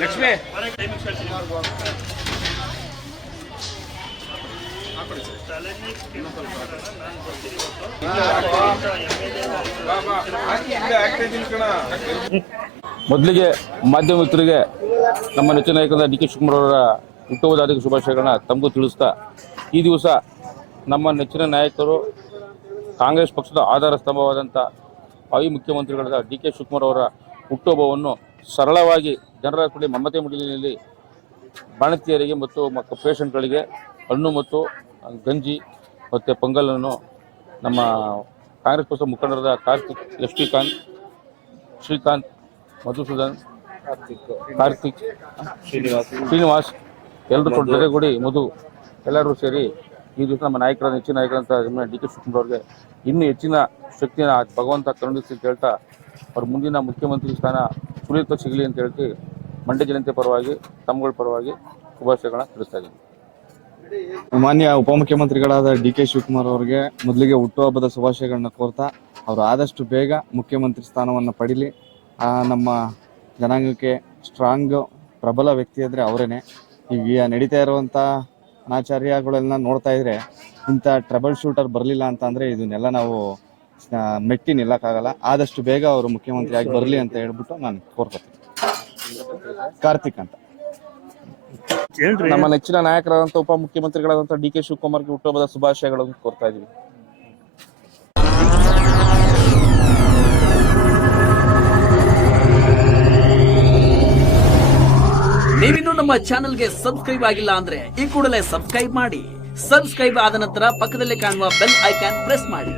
ಲಕ್ಷ್ಮಿ ಮೊದಲಿಗೆ ಮಾಧ್ಯಮ ಮಿತ್ರರಿಗೆ ನಮ್ಮ ನೆಚ್ಚಿನ ನಾಯಕರಾದ ಡಿ ಕೆ ಶಿವಕುಮಾರ್ ಅವರ ಹುಟ್ಟುಹಬ್ಬದ ಹಾರ್ದಿಕ ಶುಭಾಶಯಗಳನ್ನ ತಮಗೂ ತಿಳಿಸ್ತಾ, ಈ ದಿವಸ ನಮ್ಮ ನೆಚ್ಚಿನ ನಾಯಕರು ಕಾಂಗ್ರೆಸ್ ಪಕ್ಷದ ಆಧಾರ ಸ್ತಂಭವಾದಂಥ ಮಾಜಿ ಮುಖ್ಯಮಂತ್ರಿಗಳಾದ ಡಿ ಕೆ ಶಿವಕುಮಾರ್ ಅವರ ಹುಟ್ಟುಹಬ್ಬವನ್ನು ಸರಳವಾಗಿ ಜನರ ಕಡೆ ಮಮತೆ ಮುಡಿಲಿನಲ್ಲಿ ಬಾಣತಿಯರಿಗೆ ಮತ್ತು ಪೇಷಂಟ್ಗಳಿಗೆ ಹಣ್ಣು ಮತ್ತು ಗಂಜಿ ಮತ್ತು ಪೊಂಗಲನ್ನು ನಮ್ಮ ಕಾಂಗ್ರೆಸ್ ಪಕ್ಷದ ಮುಖಂಡರಾದ ಕಾರ್ತಿಕ್, ಶ್ರೀಕಾಂತ್, ಮಧುಸೂದನ್, ಕಾರ್ತಿಕ್, ಶ್ರೀನಿವಾಸ್ ಎಲ್ಲರೂ ಜೊತೆಗೂಡಿ ಎಲ್ಲರೂ ಸೇರಿ ಈ ದಿವಸ ನಮ್ಮ ನಾಯಕರ ನೆಚ್ಚಿನ ನಾಯಕರಂತ ಡಿ ಕೆ ಶಿವಕುಮಾರ್ ಅವರಿಗೆ ಇನ್ನೂ ಹೆಚ್ಚಿನ ಶಕ್ತಿನ ಭಗವಂತ ಕರುಣಿಸಿ ಅಂತ ಹೇಳ್ತಾ, ಅವ್ರ ಮುಂದಿನ ಮುಖ್ಯಮಂತ್ರಿ ಸ್ಥಾನ ಸುಲಲಿತ ಸಿಗಲಿ ಅಂತ ಹೇಳ್ತಿ ಮಂಡ್ಯ ಜನತೆ ಪರವಾಗಿ ತಮ್ಮಗಳ ಪರವಾಗಿ ಶುಭಾಶಯಗಳನ್ನ ತಿಳಿಸ್ತಾ ಇದ್ದೀನಿ. ಮಾನ್ಯ ಉಪಮುಖ್ಯಮಂತ್ರಿಗಳಾದ ಡಿ ಕೆ ಶಿವಕುಮಾರ್ ಅವರಿಗೆ ಮೊದಲಿಗೆ ಹುಟ್ಟುಹಬ್ಬದ ಶುಭಾಶಯಗಳನ್ನ ಕೋರ್ತಾ, ಅವರು ಆದಷ್ಟು ಬೇಗ ಮುಖ್ಯಮಂತ್ರಿ ಸ್ಥಾನವನ್ನು ಪಡೀಲಿ. ನಮ್ಮ ಜನಾಂಗಕ್ಕೆ ಸ್ಟ್ರಾಂಗ್ ಪ್ರಬಲ ವ್ಯಕ್ತಿ ಅಂದರೆ ಅವರೇನೆ. ಈಗ ನಡೀತಾ ಇರುವಂಥ ಅನಾಚಾರ್ಯಗಳೆಲ್ಲ ನೋಡ್ತಾ ಇದ್ರೆ ಇಂಥ ಟ್ರಬಲ್ ಶೂಟರ್ ಬರಲಿಲ್ಲ ಅಂತ ಅಂದರೆ ಇದನ್ನೆಲ್ಲ ನಾವು ಮೆಟ್ಟಿ ನಿಲ್ಲಕ್ಕಾಗಲ್ಲ. ಆದಷ್ಟು ಬೇಗ ಅವರು ಮುಖ್ಯಮಂತ್ರಿ ಆಗಿ ಬರಲಿ ಅಂತ ಹೇಳ್ಬಿಟ್ಟು ನಾನು ಕೋರ್ಕೊತೀನಿ. ಕಾರ್ತಿಕ್ ಅಂತ ನಮ್ಮ ನೆಚ್ಚಿನ ನಾಯಕರಾದಂಥ ಉಪಮುಖ್ಯಮಂತ್ರಿಗಳಾದಂಥ ಡಿ ಕೆ ಶಿವಕುಮಾರ್ಗೆ ಹುಟ್ಟುಹಬ್ಬದ ಶುಭಾಶಯಗಳನ್ನು ಕೋರ್ತಾ ಇದ್ದೀವಿ. ನೀವಿನ್ನೂ ನಮ್ಮ ಚಾನೆಲ್ಗೆ ಸಬ್ಸ್ಕ್ರೈಬ್ ಆಗಿಲ್ಲ ಅಂದ್ರೆ ಈ ಕೂಡಲೇ ಸಬ್ಸ್ಕ್ರೈಬ್ ಮಾಡಿ. ಸಬ್ಸ್ಕ್ರೈಬ್ ಆದ ನಂತರ ಪಕ್ಕದಲ್ಲಿ ಕಾಣುವ ಬೆಲ್ ಐಕಾನ್ ಪ್ರೆಸ್ ಮಾಡಿ.